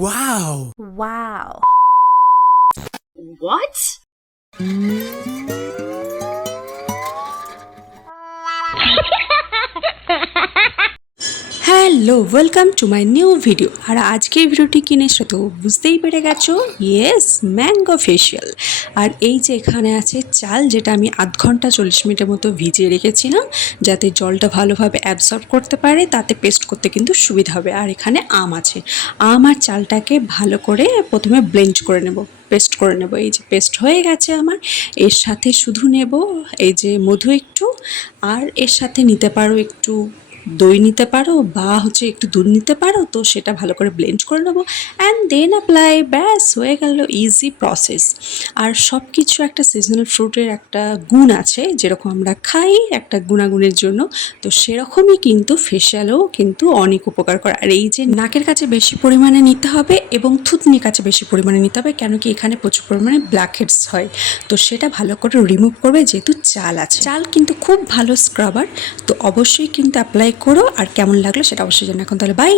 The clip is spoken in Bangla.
Wow! Wow. What? Hello, welcome to my new video. আর আজকের ভিডিওটি কিনে সেটা তো বুঝতেই পেরে গেছো, ইয়েস, ম্যাঙ্গো ফেশিয়াল। আর এই যে এখানে আছে চাল, যেটা আমি আধ ঘন্টা 40 মিনিটের মতো ভিজিয়ে রেখেছিলাম যাতে জলটা ভালোভাবে অ্যাবজর্ব করতে পারে, তাতে পেস্ট করতে কিন্তু সুবিধা হবে। আর এখানে আম আছে, আম আর চালটাকে ভালো করে প্রথমে ব্লেন্ড করে নেব, পেস্ট করে নেব। এই যে পেস্ট হয়ে গেছে আমার। এর সাথে শুধু নেব এই যে মধু একটু, আর এর সাথে নিতে পারো একটু দই নিতে পারো, বা হচ্ছে একটু দুধ নিতে পারো। তো সেটা ভালো করে ব্লেন্ড করে নেবো অ্যান্ড দেন অ্যাপ্লাই, ব্যাস হয়ে গেল, ইজি প্রসেস। আর সব কিছু একটা সিজনাল ফ্রুটের একটা গুণ আছে, যেরকম আমরা খাই একটা গুণাগুণের জন্য, তো সেরকমই কিন্তু ফেশিয়ালও কিন্তু অনেক উপকার করে। আর এই যে নাকের কাছে বেশি পরিমাণে নিতে হবে এবং থুতনির কাছে বেশি পরিমাণে নিতে হবে, কেন কি এখানে প্রচুর পরিমাণে ব্ল্যাক হেডস হয়, তো সেটা ভালো করে রিমুভ করবে, যেহেতু চাল আছে। চাল কিন্তু খুব ভালো স্ক্রাবার, তো অবশ্যই কিন্তু অ্যাপ্লাই করো। আর কেমন লাগলো সেটা অবশ্যই জানো। এখন তাহলে বাই।